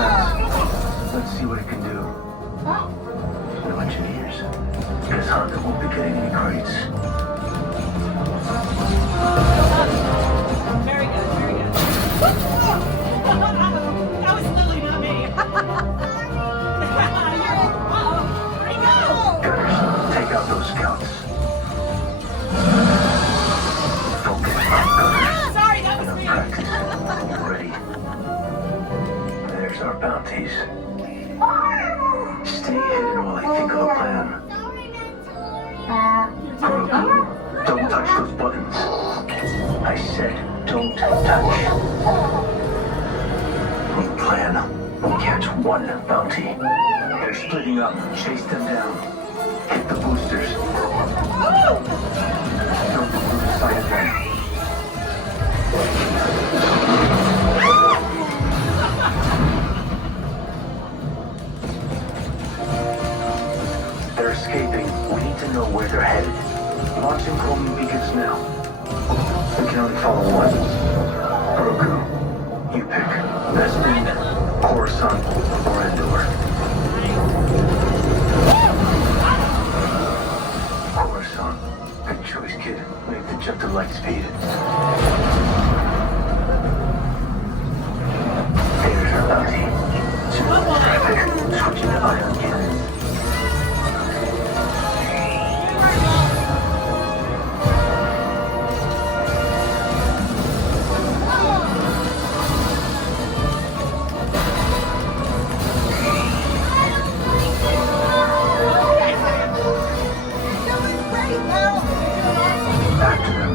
sense. Let's see what it can do. No engineers. Guess Hondo won't be getting any crates. Very good, very good. That was literally not me. Where'd he go? Gunners, take out those scouts. Focus on gunners. Sorry, that was Enough me. practice. Ready. There's our bounties. Stay hidden while I think of a plan. Grogu, don't touch those buttons. I said, don't touch. New plan. We catch one bounty. They're splitting up. Chase them down. Hit the boosters. Don't lose sight of them. They're escaping. We need to know where they're headed. Launching homing beacons now. We can only follow one. Grogu, you pick. Bespin, Coruscant, or Endor. Coruscant. Good choice, kid. Make the jump to light speed. There's our bounty. Traffic. Switching to ion cannon. After them.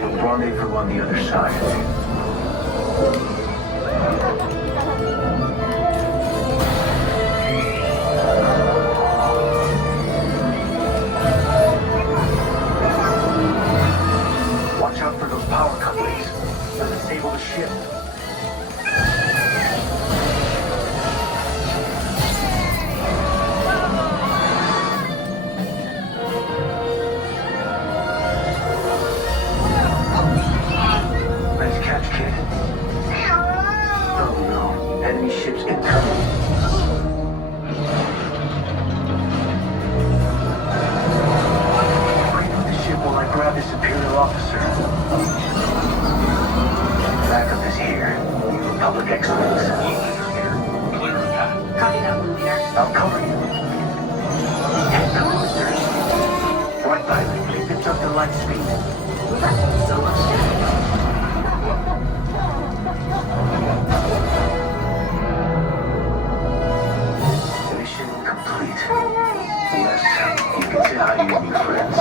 We'll rendezvous on the other side. Watch out for those power couplings. They'll disable the ship. Nice catch, kid. Oh no, enemy ships incoming. Wait with the ship while I grab this Imperial officer. Backup is here. Public excellence. Clear a path. Copy that one, leader. I'll cover you. Hit the boosters. Right, pilot. Keep the jump to light speed. So much damage. Mission complete. Yes, you can say hi to your new friends.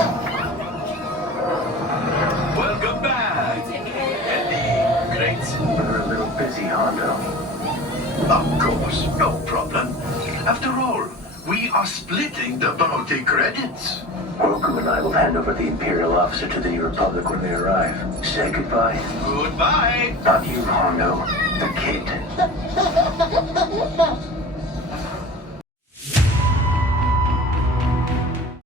Welcome back. Any crates? We're a little busy, Hondo. Of course, no problem. After all, we are splitting the bounty credits. Grogu and I will hand over the Imperial officer to the New Republic when they arrive. Say goodbye. Goodbye. Not you, Hondo. The kid.